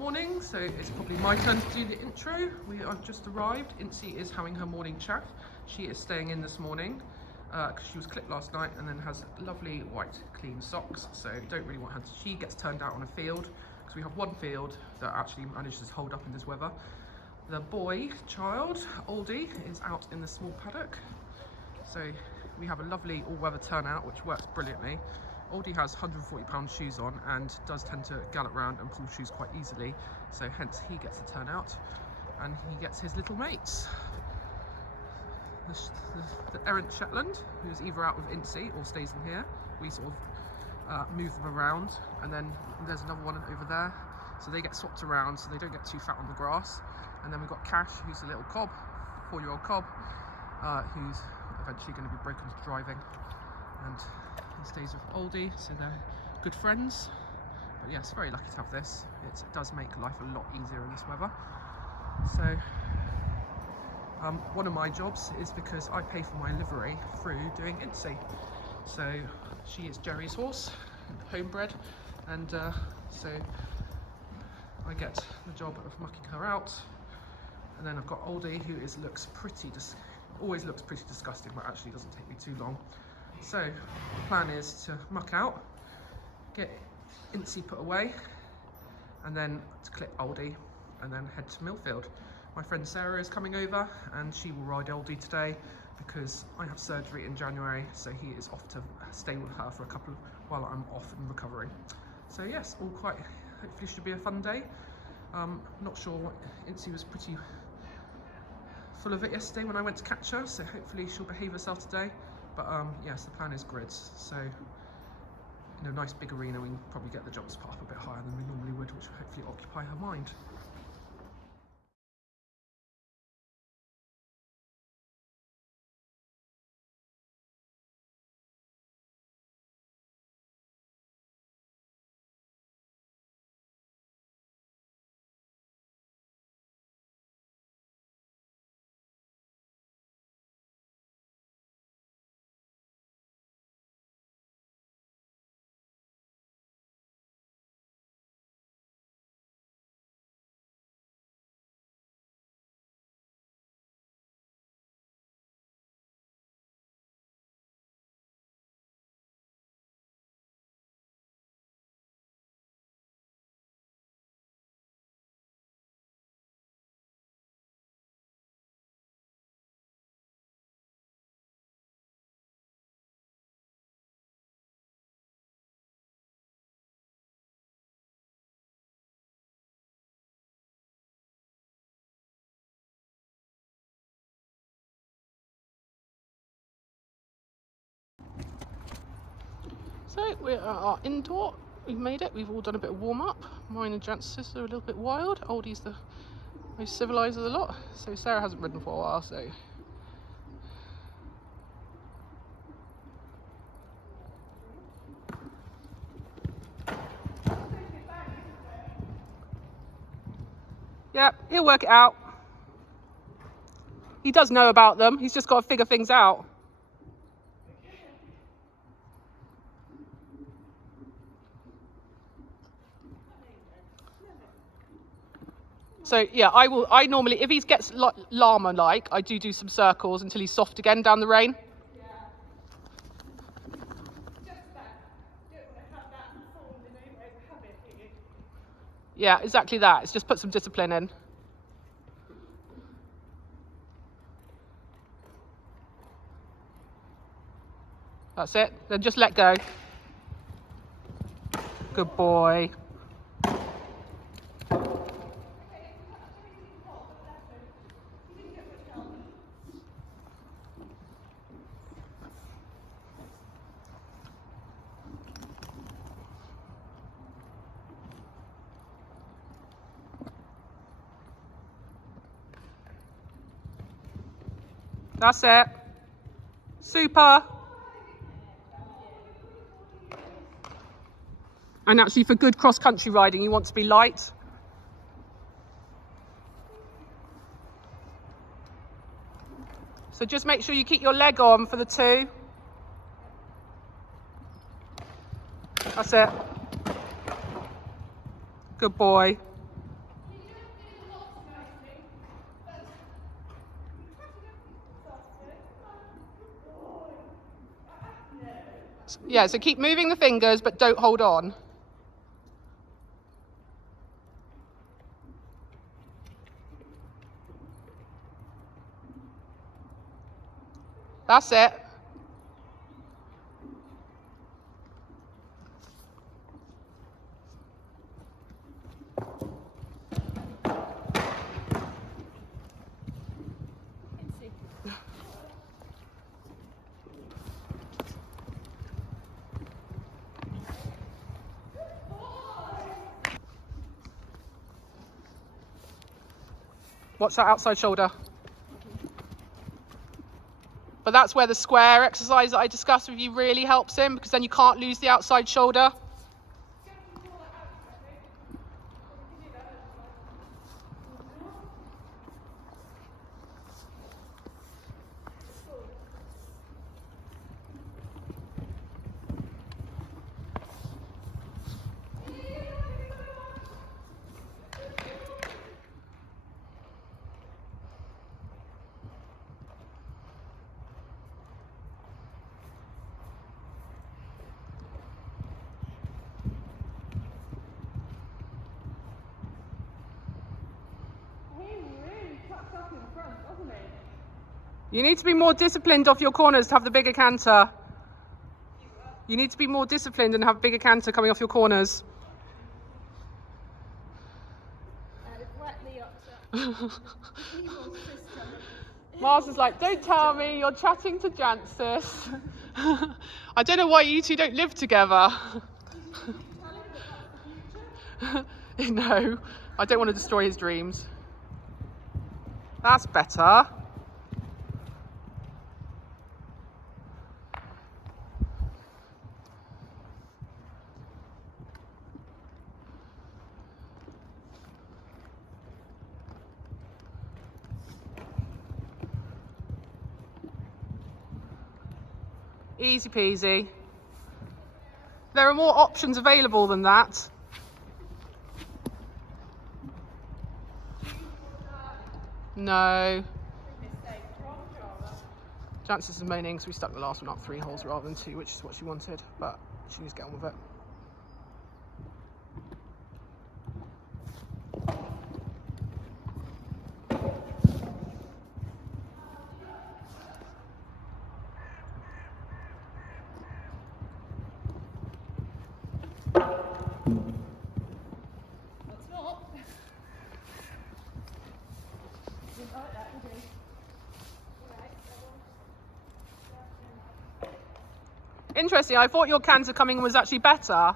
Morning, so it's probably my turn to do the intro. We have just arrived. Insey is having her morning chat. She is staying in this morning because she was clipped last night and then has lovely white clean socks, so don't really want her to. She gets turned out on a field because we have one field that actually manages to hold up in this weather. The boy child, Aldy, is out in the small paddock, so we have a lovely all-weather turnout which works brilliantly. Aldy has £140 shoes on and does tend to gallop around and pull shoes quite easily, so hence he gets to turn out and he gets his little mates. The errant Shetland, who's either out with Insey or stays in here. We sort of move them around, and then there's another one over there, so they get swapped around so they don't get too fat on the grass. And then we've got Cash, who's a little cob, 4-year-old cob, who's eventually going to be broken to driving, and he stays with Aldy, so they're good friends. But yes, very lucky to have this. It does make life a lot easier in this weather. So one of my jobs is because I pay for my livery through doing Insey. So she is Jerry's horse, homebred, and so I get the job of mucking her out. And then I've got Aldy, who always looks pretty disgusting, but actually doesn't take me too long. So the plan is to muck out, get Insey put away, and then to clip Aldy, and then head to Millfield. My friend Sarah is coming over, and she will ride Aldy today because I have surgery in January, so he is off to stay with her for while I'm off and recovering. So yes, hopefully should be a fun day. Not sure, Insey was pretty full of it yesterday when I went to catch her, so hopefully she'll behave herself today. But yes, the plan is grids, so in a nice big arena we can probably get the jumps put up a bit higher than we normally would, which will hopefully occupy her mind. So we're at our indoor. We've made it. We've all done a bit of warm up. Mine and Jance's are a little bit wild. Aldy's the most civilised of the lot. So Sarah hasn't ridden for a while. So yeah, he'll work it out. He does know about them. He's just got to figure things out. So yeah, I normally, if he gets llama-like, I do some circles until he's soft again down the rein. Yeah, exactly that. It's just put some discipline in. That's it. Then just let go. Good boy. That's it. Super. And actually for good cross-country riding, you want to be light. So just make sure you keep your leg on for the 2. That's it. Good boy. Yeah, so keep moving the fingers, but don't hold on. That's it. Watch that outside shoulder. But that's where the square exercise that I discussed with you really helps him, because then you can't lose the outside shoulder. You need to be more disciplined off your corners to have the bigger canter. You need to be more disciplined and have bigger canter coming off your corners. Mars is like, don't tell me, you're chatting to Jancis. I don't know why you two don't live together. No, I don't want to destroy his dreams. That's better. Easy peasy. There are more options available than that. No. Jancis is moaning, so we stuck the last one up 3 holes rather than 2, which is what she wanted, but she needs to get on with it. Interesting, I thought your canter coming was actually better.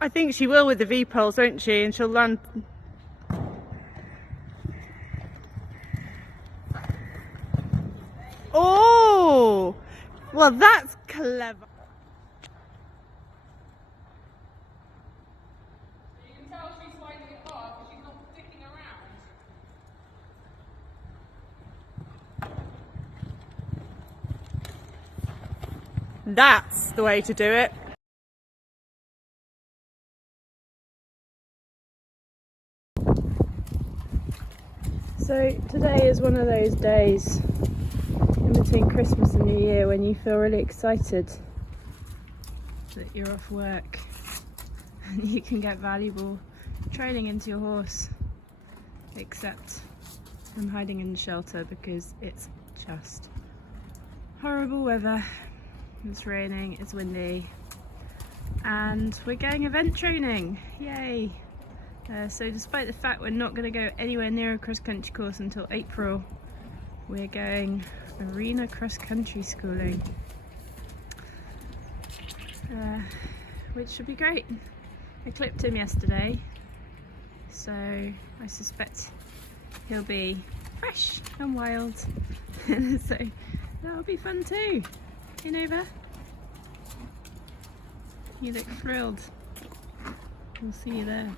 I think she will with the V-poles, won't she? And she'll land. Oh! Well, that's clever. You can tell she's finding it hard because she's not sticking around. That's the way to do it. So today is one of those days in between Christmas and New Year when you feel really excited that you're off work and you can get valuable training into your horse, except I'm hiding in the shelter because it's just horrible weather. It's raining, it's windy, and we're going event training. Yay! So despite the fact we're not going to go anywhere near a cross-country course until April, we're going arena cross-country schooling, which should be great. I clipped him yesterday, so I suspect he'll be fresh and wild. So that'll be fun too. Hey Nova, you look thrilled. We'll see you there.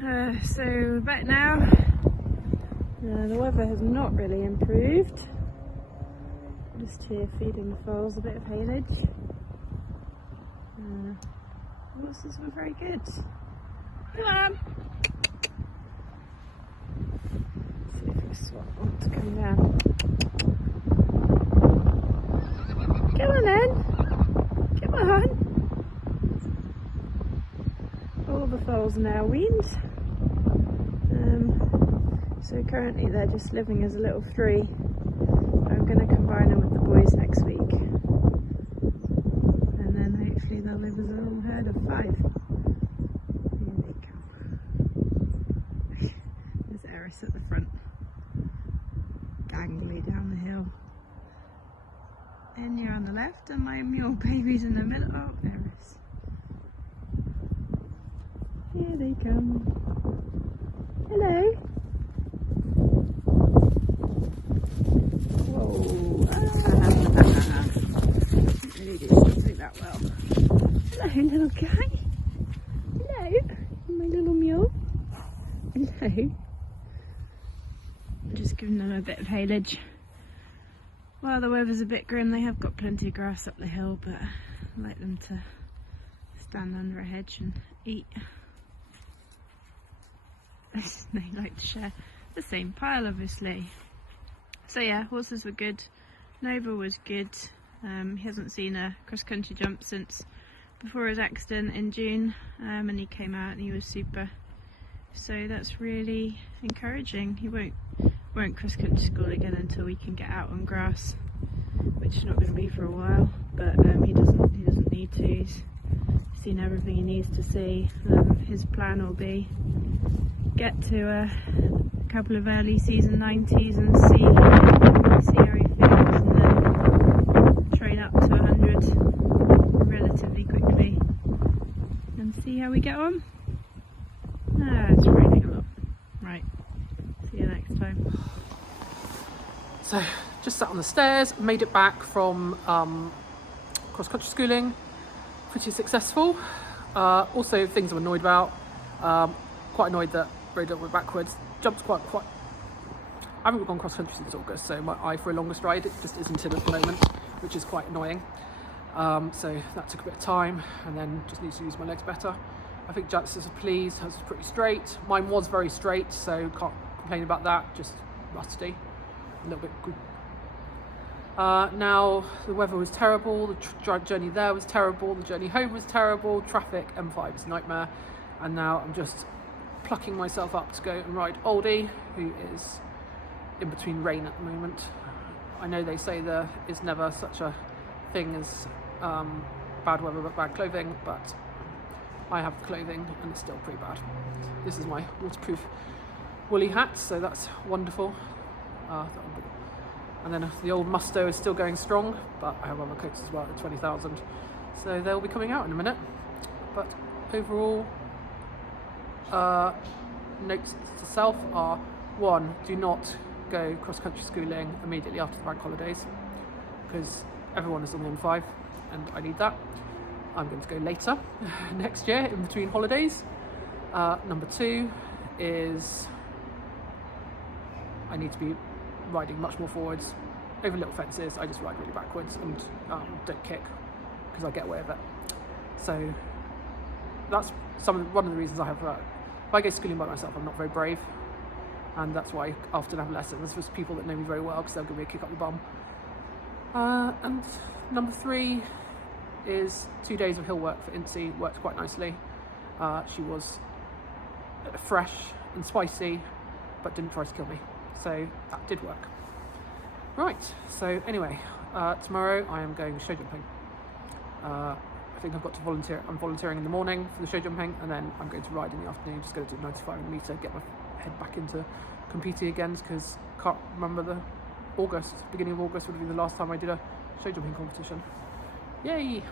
So we're back now. The weather has not really improved. Just here feeding the foals a bit of haylage. Horses were very good. Come on! Let's see if this one wants to come down. Come on then! Come on! All the foals are now weaned. So currently they're just living as a little three. I'm going to combine them with the boys next week. And then hopefully they'll live as a little herd of 5. Here they come. There's Eris at the front, gangly down the hill. And you're on the left and my mule baby's in the middle. Oh, Eris. Here they come. Hello. Whoa. Really didn't take that well. Hello, little guy. Hello, my little mule. Hello. I'm just giving them a bit of haylage. While the weather's a bit grim, they have got plenty of grass up the hill, but I like them to stand under a hedge and eat. They like to share the same pile, obviously. So yeah, horses were good. Nova was good. He hasn't seen a cross-country jump since before his accident in June, and he came out and he was super. So that's really encouraging. He won't cross-country school again until we can get out on grass, which is not going to be for a while. But he doesn't need to. He's seen everything he needs to see. His plan will be get to a couple of early season 90s and see how he feels, and then train up to 100 relatively quickly and see how we get on. It's raining a lot. Right, see you next time. So just sat on the stairs, made it back from cross-country schooling, pretty successful. Also things I'm annoyed about, quite annoyed that rode up backwards, jumped quite. I haven't gone cross-country since August, so my eye for a longer stride, it just isn't in at the moment, which is quite annoying. So that took a bit of time, and then just need to use my legs better. I think Justice of Please was pretty straight. Mine was very straight, so can't complain about that, just rusty, a little bit good. Now, the weather was terrible, the journey there was terrible, the journey home was terrible, traffic, M5 is a nightmare, and now I'm just plucking myself up to go and ride Aldy, who is in between rain at the moment. I know they say there is never such a thing as bad weather but bad clothing, but I have the clothing and it's still pretty bad. This is my waterproof woolly hat, so that's wonderful. And then the old Musto is still going strong, but I have other coats as well at 20,000, so they'll be coming out in a minute. But overall, notes to self are: 1, do not go cross-country schooling immediately after the bank holidays, because everyone is on the M5 and I need that. I'm going to go later next year in between holidays. Number 2 is I need to be riding much more forwards. Over little fences I just ride really backwards and don't kick because I get away with it. So that's one of the reasons I have if I go schooling by myself, I'm not very brave, and that's why I often have lessons with people that know me very well, because they'll give me a kick up the bum. And number 3 is 2 days of hill work for Insey. Worked quite nicely. She was fresh and spicy, but didn't try to kill me, so that did work. Right, so anyway, tomorrow I am going show jumping. I think I've got to volunteer. I'm volunteering in the morning for the show jumping, and then I'm going to ride in the afternoon. Just going to do 95 metre, get my head back into competing again, because I can't remember beginning of August would be the last time I did a show jumping competition. Yay!